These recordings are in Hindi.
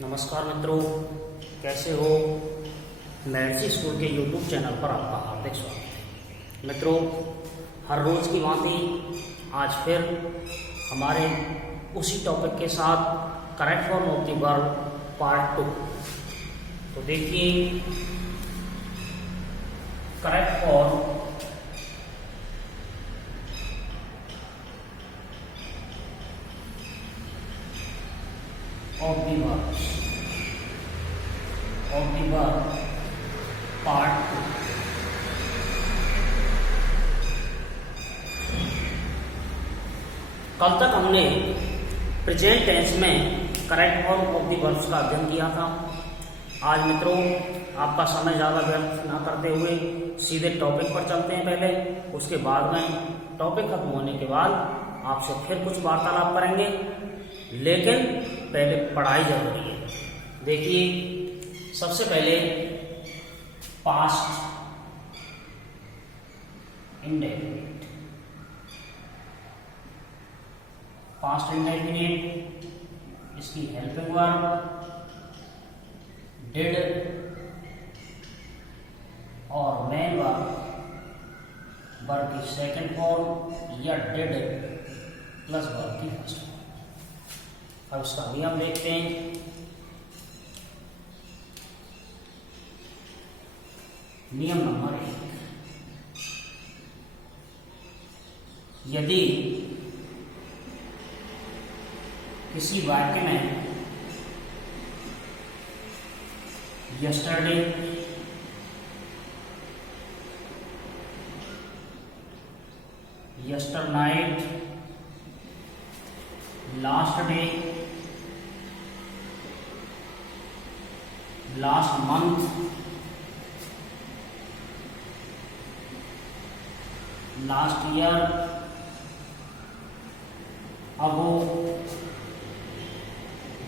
नमस्कार मित्रों, कैसे हो। महर्षि स्कूल के यूट्यूब चैनल पर आपका हार्दिक स्वागत है। मित्रों, हर रोज की भांति आज फिर हमारे उसी टॉपिक के साथ correct form of the verb part 2। तो देखिए, correct form of the verb part 2। कल तक हमने प्रेजेंट टेंस में correct form of the verbs का अध्ययन किया था। आज मित्रों, आपका समय ज़्यादा व्यर्थ ना करते हुए सीधे टॉपिक पर चलते हैं। पहले उसके बाद में टॉपिक खत्म होने के बाद आपसे फिर कुछ वार्तालाप करेंगे, लेकिन पहले पढ़ाई जरूरी है। देखिए, सबसे पहले पास्ट इंडेफिनिट। पास्ट इंडेफिनिट, इसकी हेल्पिंग वर्ब डिड और मेन वर्ब की सेकंड फॉर्म या डिड प्लस वर्ब की फर्स्ट फॉर्म। अब उसका नियम देखते हैं। नियम नंबर 1, यदि किसी वाक्य में yesterday, yesternight, last day, last month, last year, ago,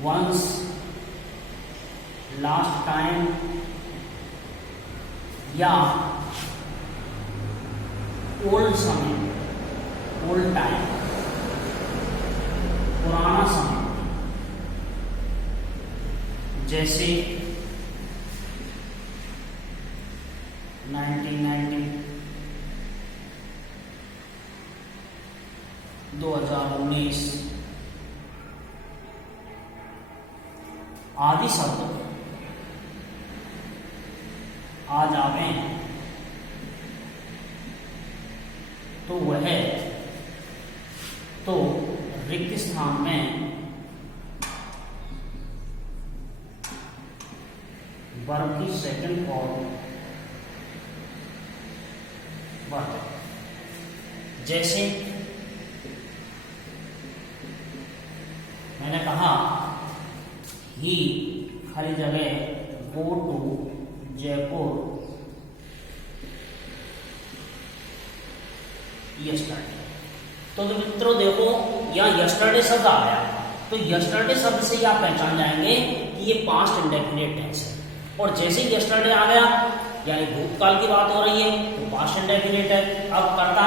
once, last time या ओल्ड समय, ओल्ड टाइम, पुराना समय, जैसे 1990, 2019 आदि शब्द आ जावे तो रिक्त स्थान में वर्ब की सेकंड फॉर्म वर्ब, जैसे मैंने कहा ही हर जगह गो टू जयपुर यस्टरडे। तो मित्रों देखो, यहाँ यस्टरडे शब्द आ गया, तो यस्टरडे शब्द से ही आप पहचान जाएंगे कि ये पास्ट इंडेफिनिट टेंस है। और जैसे ही यस्टरडे आ गया, यानी भूतकाल की बात हो रही है, तो पास्ट इंडेफिनिट है। अब कर्ता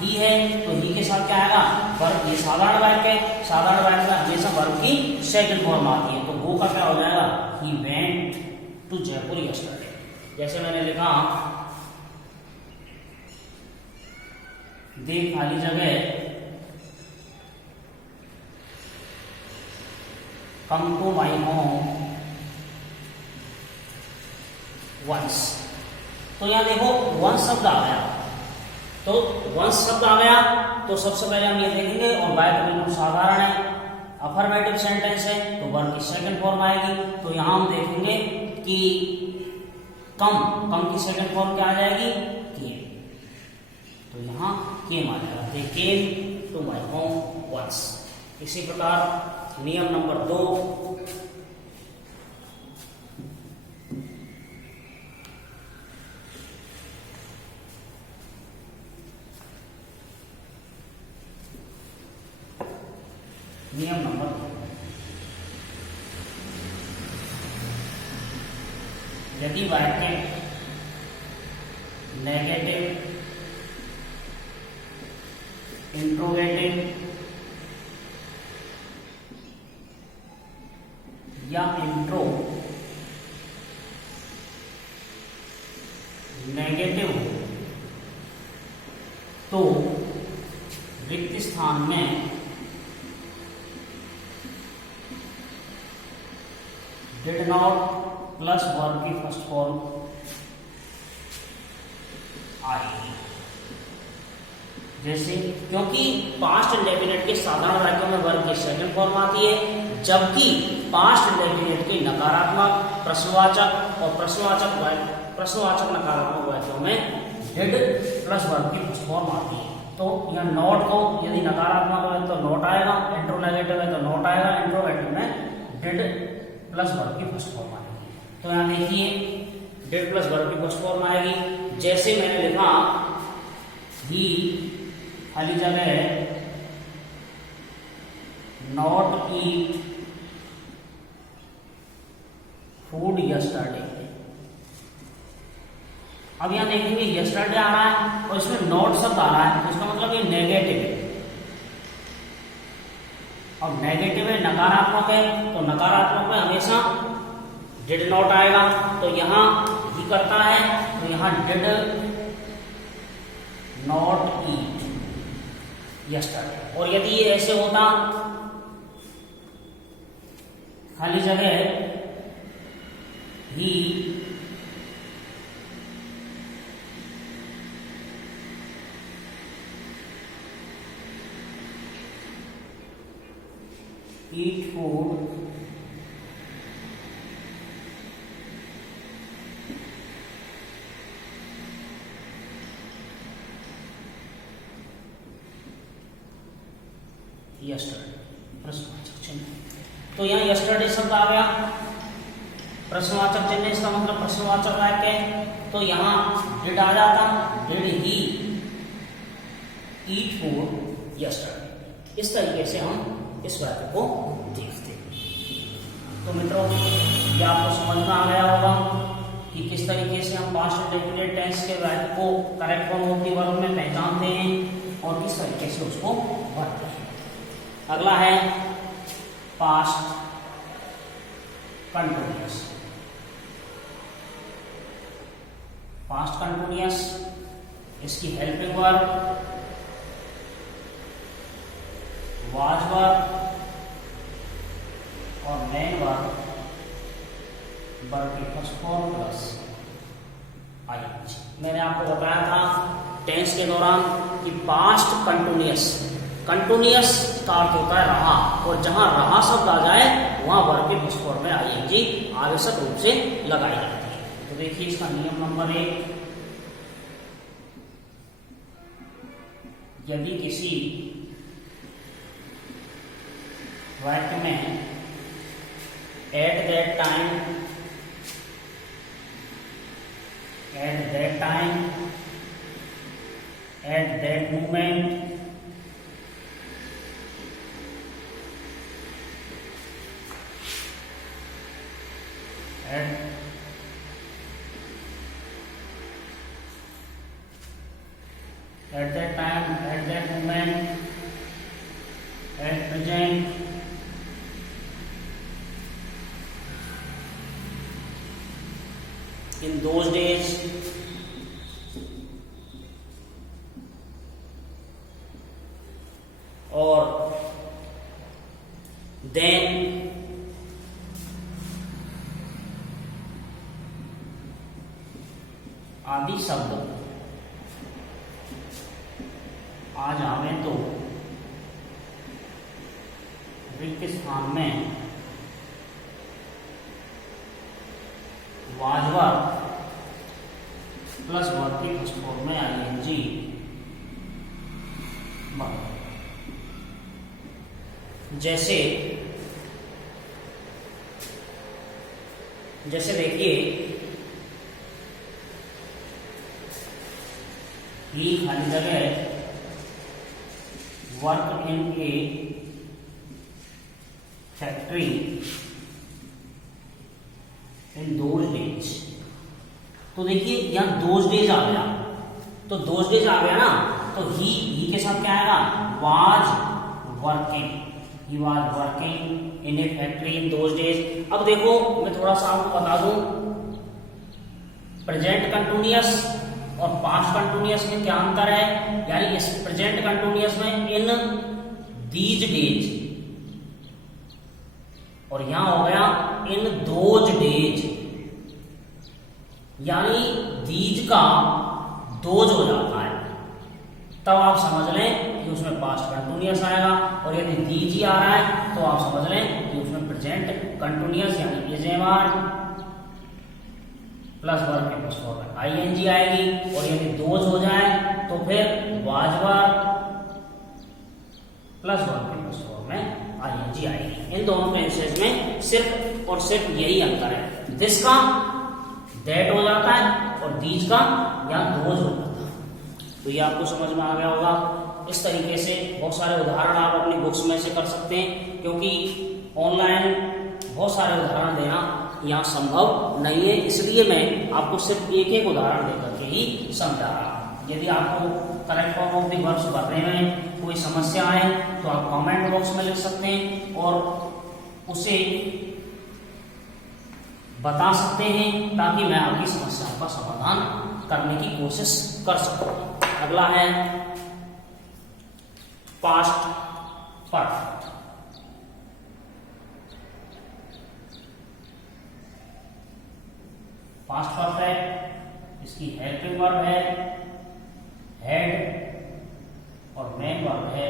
ही है, तो ही के साथ क्या आएगा? वर्ब। ये साधारण वाक्य है, साधारण वाक्य में हमेशा वर्ब की सेकंड फॉर्म आती है। तो वो का क्या हो जाएगा? He went to Jaipur yesterday. जैसे मैंने लिखा, दे खाली जगह come to my home once. तो यहां देखो वंस शब्द आ गया, तो वंस शब्द आ गया तो सबसे पहले हम ये देखेंगे, और वाक्य बिल्कुल साधारण है, अफर्मेटिव सेंटेंस है, तो वर्ब की सेकंड फॉर्म आएगी। तो यहां हम देखेंगे कि कम की सेकंड फॉर्म क्या आ जाएगी? केम। तो यहां केम आ जाएगा, they came to my home once. इसी प्रकार नियम नंबर 2, नियम नंबर 2, यदि वाक्य नेगेटिव, इंट्रोगेटिव या तो रिक्त स्थान में डिड नॉट प्लस वर्ब की फर्स्ट फॉर्म आएगी। जैसे क्योंकि पास्ट इंडेफिनिट के साधारण वाक्यों में वर्ब की सेकंड फॉर्म आती है, जबकि पास्ट इंडेफिनिट के नकारात्मक, प्रश्नवाचक और प्रश्नवाचक नकारात्मक वाक्यों में डिड प्लस वर्ब की फर्स्ट फॉर्म आती है। तो यहाँ नॉट को यदि नकारात्मक है तो नॉट आएगा, इंट्रोनेगेटिव है तो नॉट आएगा, इंट्रोगेटिव में डिड प्लस वर्ब की फर्स्ट फॉर्म आएगी। तो यहाँ देखिए डिड प्लस वर्ब की फर्स्ट फॉर्म आएगी। जैसे मैंने लिखा ही खाली जगह है नॉट ईट फूड यस्टरडे। अब यहां देखेंगे यस्टरडे आ रहा है और इसमें नॉट शब्द आ रहा है, तो इसका मतलब ये नेगेटिव है। अब नेगेटिव है, नकारात्मक है, तो नकारात्मक में हमेशा डिड नॉट आएगा। तो यहां ही करता है, तो यहां डिड नॉट ईट यस्टरडे। और यदि ये ऐसे होता खाली जगह ही ईट फूड यस्टरडे प्रश्नवाचक चिन्ह। तो यहाँ यस्टरडे शब्द आ गया, प्रश्नवाचक चिन्ह, इसका मतलब प्रश्नवाचक वाक्य है। तो यहाँ डिड आ जाता, did he eat food yesterday. इस तरीके से हम इस वाक्य को देखते हैं। तो मित्रों ये आपको समझ में आ गया होगा कि किस तरीके से हम पास्ट इंडेफिनिट टेंस के वाक्य को correct form of the verb में पहचानते हैं और किस तरीके से उसको भरते हैं। अगला है पास्ट कंटिन्यूअस। पास्ट कंटिन्यूअस इसकी हेल्पिंग वर्ब वाज वर्ब और मेन वर्ब की फर्स्ट फॉर्म प्लस आईएनजी। मैंने आपको बताया था टेंस के दौरान कि पास्ट कंटिन्यूअस का अर्थ होता है रहा, और जहां रहा शब्द आ जाए वहां वर्ब की फर्स्ट फॉर्म में आईएनजी आवश्यक रूप से लगाई जाती है। तो देखिए इसका नियम नंबर 1, यदि किसी वाक्य में at that time, at that moment, at that time, at that moment, at present, in those days, or then, आदि शब्द आ जावे तो रिक्त स्थान में वाज वर्ब प्लस वर्ब की फर्स्ट फॉर्म में आईएनजी बन। जैसे देखिए ही खाली जगह work in A factory in those days. तो देखिए यहां दोज डेज आ गया, तो दोज डेज आ गया ना, तो ही के साथ क्या आएगा, was working, he was working in A factory in those days. अब देखो मैं थोड़ा सा आपको बता दूं, प्रेजेंट कंटिन्यूअस और पास्ट कंटिन्यूअस में क्या अंतर है, यानी इस प्रेजेंट कंटिन्यूअस में इन दीज डेज, और यहां हो गया इन दोज डेज, यानी दीज का दोज हो जाता है, तब आप समझ लें कि उसमें पास्ट कंटिन्यूअस आएगा। और यदि दीज ही आ रहा है तो आप समझ लें कि उसमें प्रेजेंट कंटिन्यूअस यानी इजेवार प्लस वर्ब के प्लस फॉर्म में आईएनजी आएगी। और यदि दोज हो जाए तो फिर वाजवार प्लस वर्ब के प्लस फॉर्म में आईएनजी आएगी। इन दोनों टेंसेस में सिर्फ और सिर्फ यही अंतर है, दिस का दैट हो जाता है और दीज का या दोज हो जाता है। तो ये आपको समझ में आ गया होगा। इस तरीके से बहुत सारे उदाहरण आप अपनी बुक्स में से कर सकते हैं, क्योंकि ऑनलाइन बहुत सारे उदाहरण देना यहाँ संभव नहीं है, इसलिए मैं आपको सिर्फ एक एक उदाहरण देकर के ही समझा रहा हूँ। यदि आपको correct form of the verbs भरने में कोई समस्या आए तो आप कमेंट बॉक्स में लिख सकते हैं और उसे बता सकते हैं, ताकि मैं आपकी समस्याओं का समाधान करने की कोशिश कर सकूं। अगला है पास्ट परफेक्ट। पास्ट परफेक्ट इसकी हेल्पिंग वर्ब है हेड और मेन वर्ब है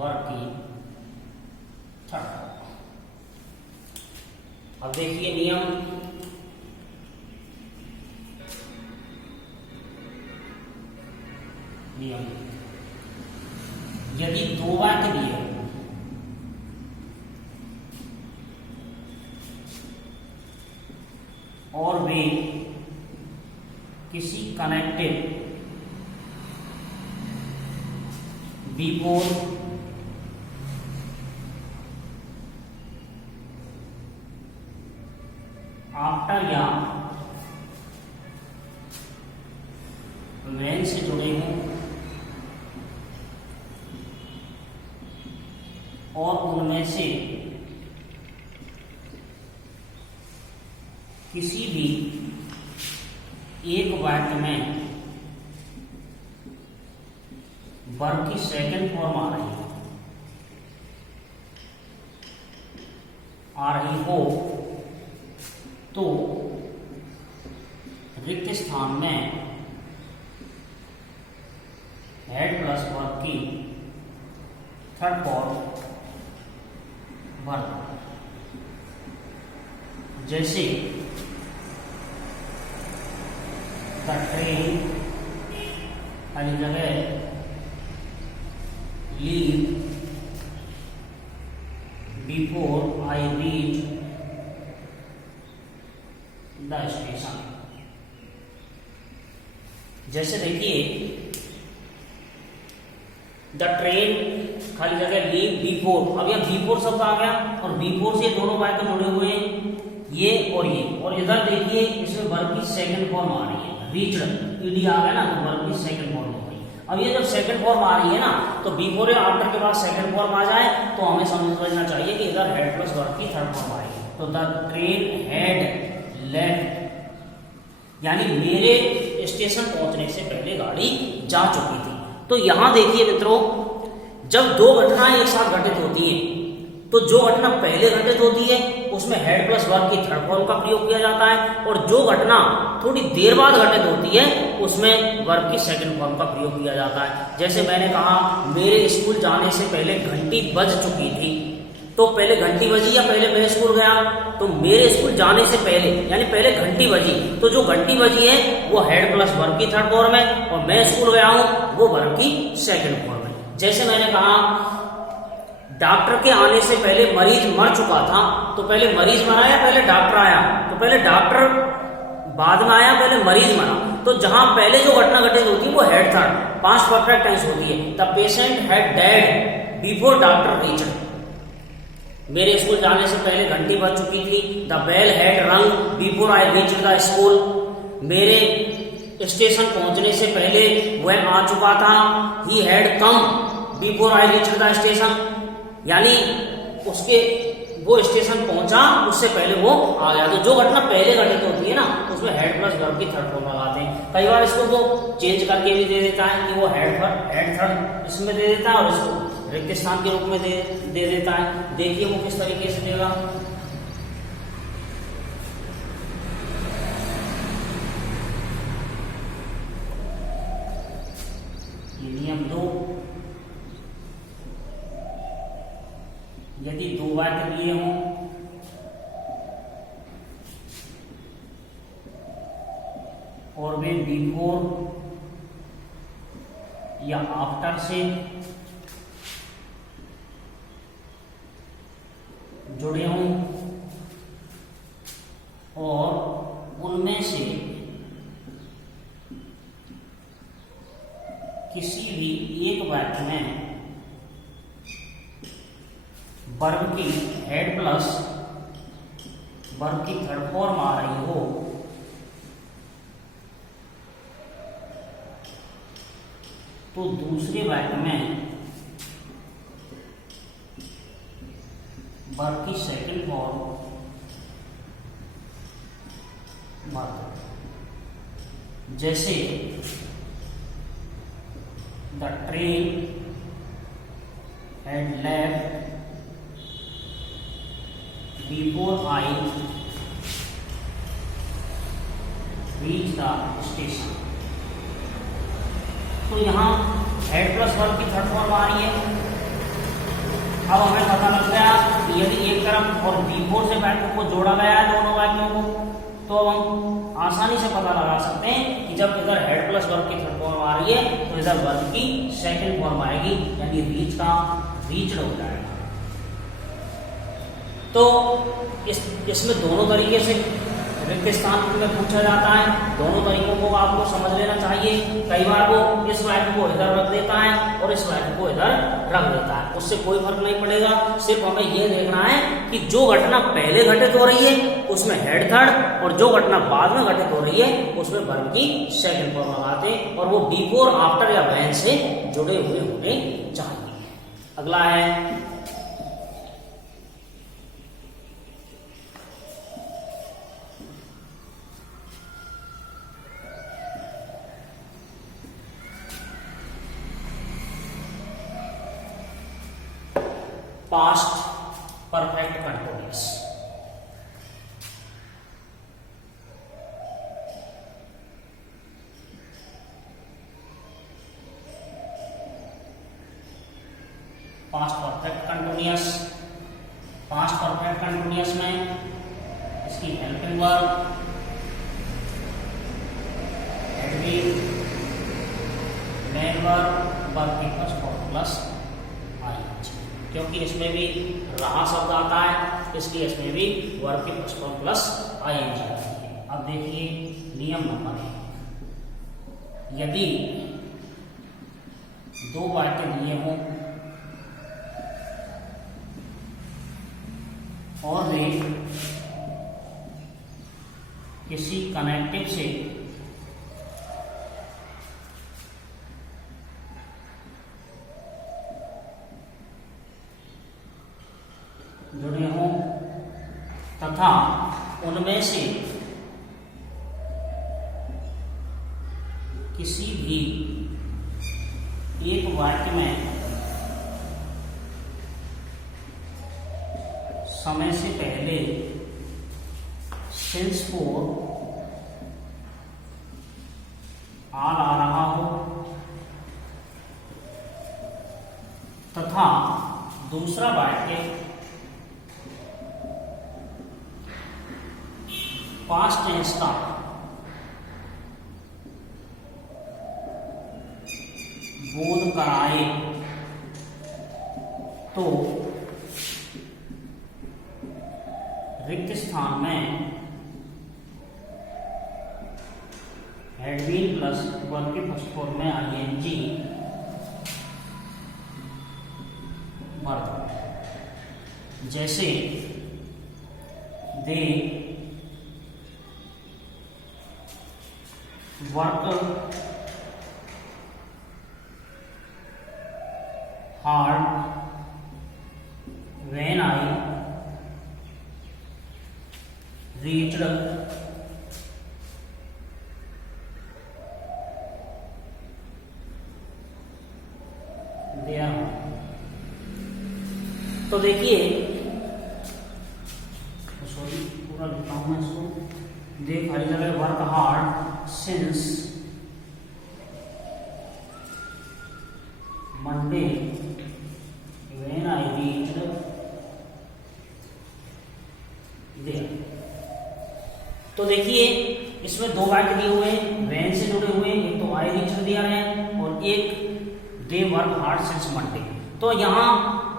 वर्ब की थर्ड फॉर्म। अब देखिए नियम, यदि दो वाक्य दिए और वे किसी कनेक्टेड बिफोर आफ्टर या व्हेन से जुड़े हों और उनमें से किसी भी एक वाक्य में वर्ब की सेकंड फॉर्म आ रही हो तो रिक्त स्थान में हेड प्लस वर्ब की थर्ड फॉर्म भर, जैसे द ट्रेन वाली जगह leave before I reach the station. जैसे देखिए द ट्रेन खाली जगह लीव बिफोर, अब यह बिफोर शब्द आ गया और बिफोर से दोनों वाक्य जुड़े हुए हैं, ये और इधर देखिए इसमें वर्ब की सेकंड फॉर्म आ रही है, रीच्ड ईडी आ गया ना, तो वर्ब की सेकंड फॉर्म हो गई। अब ये जब सेकंड फॉर्म आ रही है ना, तो बिफोर या आफ्टर के बाद सेकंड फॉर्म आ जाए तो हमें समझना चाहिए कि इधर हेड प्लस वर्ब की थर्ड फॉर्म आएगी। तो द ट्रेन हेड लेफ्ट, यानी मेरे स्टेशन पहुंचने से पहले गाड़ी जा चुकी थी। तो यहां देखिए मित्रों, जब दो घटनाएं एक साथ घटित होती हैं तो जो घटना पहले घटित होती है उसमें हेड प्लस वर्ब की थर्ड फॉर्म का प्रयोग किया जाता है, और जो घटना थोड़ी देर बाद घटित होती है उसमें वर्ब की सेकंड फॉर्म का प्रयोग किया जाता है। जैसे मैंने कहा मेरे स्कूल जाने से पहले घंटी बज चुकी थी, तो पहले घंटी बजी या पहले मैं स्कूल गया? तो मेरे स्कूल जाने से पहले यानी पहले घंटी बजी, तो जो घंटी बजी है वो हेड प्लस वर्ब की थर्ड फॉर्म है, और मैं स्कूल गया हूं वो वर्ब की सेकंड फॉर्म है। जैसे मैंने कहा डॉक्टर के आने से पहले मरीज मर चुका था, तो पहले मरीज मरा या पहले डॉक्टर आया? तो पहले डॉक्टर बाद में आया, पहले मरीज मरा। तो जहां पहले जो घटना घटित होती है वो had third past perfect tense होती है। The patient had died before doctor reached, मेरे स्कूल जाने से पहले घंटी बज चुकी थी। The bell had rung before I reached the school, मेरे स्टेशन पहुंचने से पहले वह आ चुका था। He had come before I reached the station, यानी उसके वो स्टेशन पहुंचा उससे पहले वो आ गया। तो जो घटना पहले घटित होती है ना उसमें हेड प्लस वर्ब की थर्ड फॉर्म लगाते हैं। कई बार इसको वो चेंज करके भी दे देता है कि वो हेड थर्ड इसमें दे देता है और इसको रिक्त स्थान के रूप में दे देता है। देखिए वो किस तरीके से देगा। नियम 2, यदि 2 वाक्य दिए हों और वे बिफोर या आफ्टर से जुड़े हों और उनमें से किसी भी एक वाक्य में वर्ब की हेड प्लस वर्ब की थर्ड फॉर्म आ रही हो तो दूसरे वाक्य में वर्ब की सेकंड फॉर्म वर्ब, जैसे the train had left before I reached the station। तो यहाँ हेड प्लस वर्ब की थर्ड फॉर्म आ रही है। अब हमें पता लग गया कि यदि एक तरफ और बिफोर से वाक्य को जोड़ा गया है दोनों वाक्यों को, तो अब हम आसानी से पता लगा सकते हैं कि जब इधर हेड प्लस वर्ब की थर्ड फॉर्म आ रही है तो इधर वर्ब की सेकंड फॉर्म आएगी, यानी रीच का रीच्ड हो जाएगा। तो इसमें दोनों तरीके से रिक्त स्थान में पूछा जाता है। दोनों तरीकों को आपको समझ लेना चाहिए। कई बार वो इस वाक्य को इधर रख देता है और इस वाक्य को इधर रख देता है, उससे कोई फर्क नहीं पड़ेगा। सिर्फ हमें यह देखना है कि जो घटना पहले घटित हो रही है उसमें हेड थर्ड और जो घटना बाद में घटित हो रही है उसमें वर्ब की सेकंड फॉर्म लगाते और वो बिफोर आफ्टर या व्हेन से जुड़े हुए होने चाहिए। अगला है past perfect continuous. Past perfect continuous, past perfect continuous में इसकी helping verb had been, main verb, verb की फर्स्ट फॉर्म प्लस आईएनजी, क्योंकि इसमें भी रहा शब्द आता है इसलिए इसमें भी वर्ब की फर्स्ट फॉर्म प्लस आईएनजी आती है। अब देखिए नियम नंबर 1, यदि 2 वाक्य दिए हों और वे किसी कनेक्टिव से जुड़े हों तथा उनमें से किसी भी एक वाक्य में समय से पहले सिंस फोर आ रहा हो तथा दूसरा वाक्य पास्ट टेंस का बोध कराए तो रिक्त स्थान में हैड बीन प्लस वर्ब की फर्स्ट फॉर्म में आईएनजी वर्ब, जैसे they work hard when I reached, तो देखिए सॉरी पूरा लिखता हूं मैं इसको, देख हर जगह work hard since Monday when I reached there. तो देखिए इसमें दो वाक्य दिए हुए हैं, व्हेन से जुड़े हुए, एक तो आई रीच्ड दिया है और एक they work hard since Monday. तो यहाँ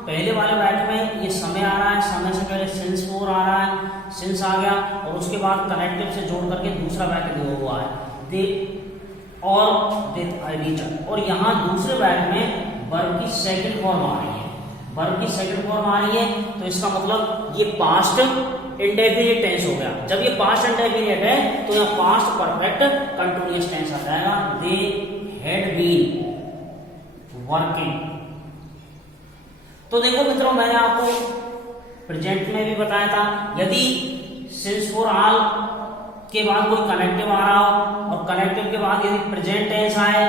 पहले वाले वाक्य में ये समय आ रहा है, समय से पहले सिंस फोर आ रहा है, सिंस आ गया और उसके बाद कनेक्टिव से जोड़ करके दूसरा वाक्य दिया हुआ है दे और दे आई रीच्ड। और यहाँ दूसरे वाक्य में वर्ब की सेकंड फॉर्म आ रही है, वर्ब की सेकंड फॉर्म आ रही है, तो इसका मतलब ये पास्ट इंडेफिनिट टेंस हो गया। जब ये पास्ट इंडेफिनिट है तो यहाँ पास्ट परफेक्ट कंटिन्यूअस टेंस आ जाएगा, दे हैड बीन वर्किंग। तो देखो मित्रों, मैंने आपको प्रेजेंट में भी बताया था, यदि सिंस फॉर ऑल के बाद कोई कनेक्टिव आ रहा हो और कनेक्टिव के बाद यदि प्रेजेंट टेंस आए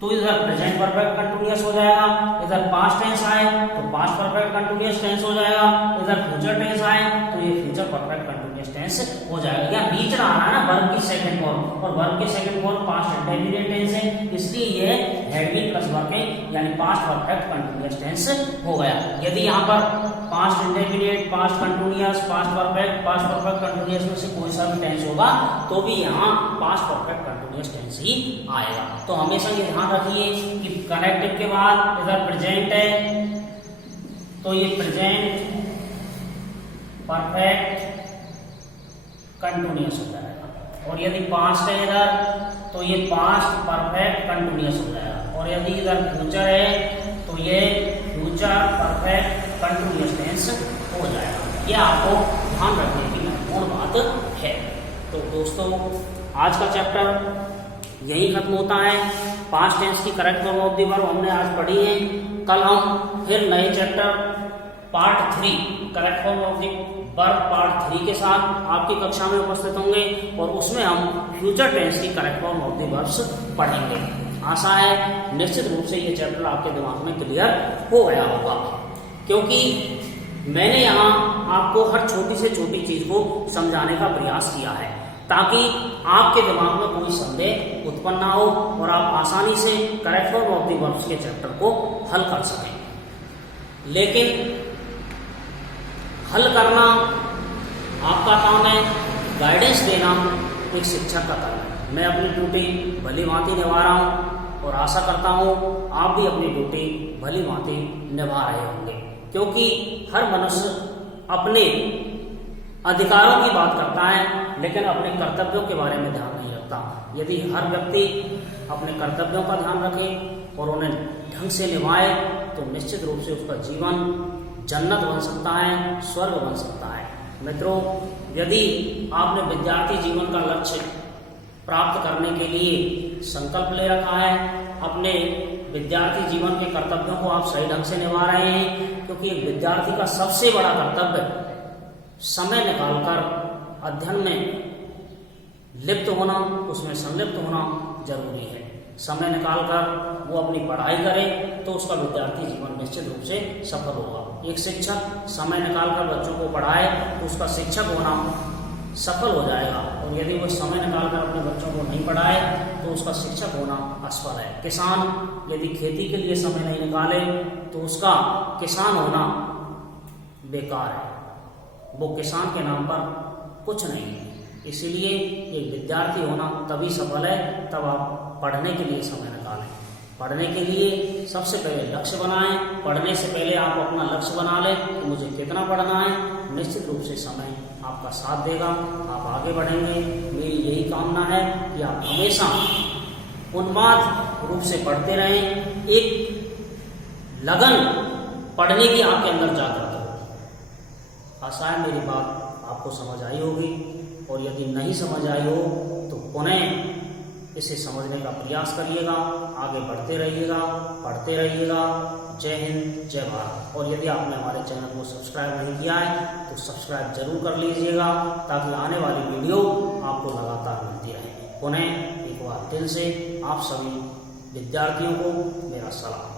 तो इधर प्रेजेंट परफेक्ट कंटिन्यूअस हो जाएगा, इधर पास्ट टेंस आए तो पास्ट परफेक्ट कंटिन्यूअस टेंस हो जाएगा, इधर फ्यूचर टेंस आए तो ये फ्यूचर परफेक्ट कंटिन्यूअस टेंस हो जाएगा। या रीच्ड आ रहा है ना वर्ब की सेकंड फॉर्म, और वर्ब की second form past indefinite tense है, इसलिए ये हैड बीन प्लस वर्किंग यानी पास्ट परफेक्ट कंटिन्यूअस टेंस हो गया। यदि यहाँ पर past indefinite, past continuous, past perfect continuous में से कोई सा भी टेंस होगा तो भी यहाँ पास्ट परफेक्ट कंटिन्यूअस टेंस ही आएगा। तो हमेशा ये ध्यान रखिए कि कनेक्टिव के बाद इधर प्रेजेंट है तो ये प्रेजेंट परफेक्ट कंटिन्यूअस हो जाएगा, और यदि पास्ट है इधर तो ये पास्ट परफेक्ट कंटिन्यूअस हो जाएगा, और यदि इधर फ्यूचर है तो ये फ्यूचर परफेक्ट कंटिन्यूअस टेंस हो जाएगा। ये आपको ध्यान रखने की महत्वपूर्ण बात है। तो दोस्तों आज का चैप्टर यही खत्म होता है। पास्ट टेंस की correct form of the verb हमने आज पढ़ी है। कल हम फिर नए chapter part 3 correct form of the verb part 3 के साथ आपकी कक्षा में उपस्थित होंगे और उसमें हम फ्यूचर टेंस की correct form of the verbs पढ़ेंगे। आशा है निश्चित रूप से ये चैप्टर आपके दिमाग में क्लियर हो गया होगा, क्योंकि मैंने यहाँ आपको हर छोटी से छोटी चीज को समझाने का प्रयास किया है ताकि आपके दिमाग में कोई संदेह उत्पन्न ना हो और आप आसानी से correct form of the verbs के चैप्टर को हल कर सकें। लेकिन हल करना आपका काम है, गाइडेंस देना एक शिक्षक का काम है। मैं अपनी ड्यूटी भली भांति निभा रहा हूँ और आशा करता हूँ आप भी अपनी ड्यूटी भली भांति निभा रहे होंगे, क्योंकि हर मनुष्य अपने अधिकारों की बात करता है लेकिन अपने कर्तव्यों के बारे में ध्यान नहीं रखता। यदि हर व्यक्ति अपने कर्तव्यों का ध्यान रखे और उन्हें ढंग से निभाए तो निश्चित रूप से उसका जीवन जन्नत बन सकता है, स्वर्ग बन सकता है। मित्रों, यदि आपने विद्यार्थी जीवन का लक्ष्य प्राप्त करने के लिए संकल्प ले रखा है, अपने विद्यार्थी जीवन के कर्तव्यों को आप सही ढंग से निभा रहे हैं, क्योंकि एक विद्यार्थी का सबसे बड़ा कर्तव्य समय निकालकर अध्ययन में लिप्त होना, उसमें संलिप्त होना जरूरी है। समय निकालकर वो अपनी पढ़ाई करे तो उसका विद्यार्थी जीवन निश्चित रूप से सफल होगा। एक शिक्षक समय निकालकर बच्चों को पढ़ाए तो उसका शिक्षक होना सफल हो जाएगा, और यदि वो समय निकालकर अपने बच्चों को नहीं पढ़ाए तो उसका शिक्षक होना असफल है। किसान यदि खेती के लिए समय नहीं निकाले तो उसका किसान होना बेकार है, वो किसान के नाम पर कुछ नहीं है। इसीलिए एक विद्यार्थी होना तभी सफल है तब आप पढ़ने के लिए समय निकालें। पढ़ने के लिए सबसे पहले लक्ष्य बनाएं। पढ़ने से पहले आप अपना लक्ष्य बना लें कि मुझे कितना पढ़ना है। निश्चित रूप से समय आपका साथ देगा, आप आगे बढ़ेंगे। मेरी यही कामना है कि आप हमेशा उन्माद रूप से पढ़ते रहें, एक लगन पढ़ने की आपके अंदर जागृत हो। आशा है मेरी बात आपको समझ आई होगी, और यदि नहीं समझ आई हो तो पुनः इसे समझने का प्रयास करिएगा, आगे बढ़ते रहिएगा, पढ़ते रहिएगा। जय हिंद, जय भारत। और यदि आपने हमारे चैनल को सब्सक्राइब नहीं किया है तो सब्सक्राइब जरूर कर लीजिएगा, ताकि आने वाली वीडियो आपको लगातार मिलती रहे। पुनः एक बार दिल से आप सभी विद्यार्थियों को मेरा सलाम।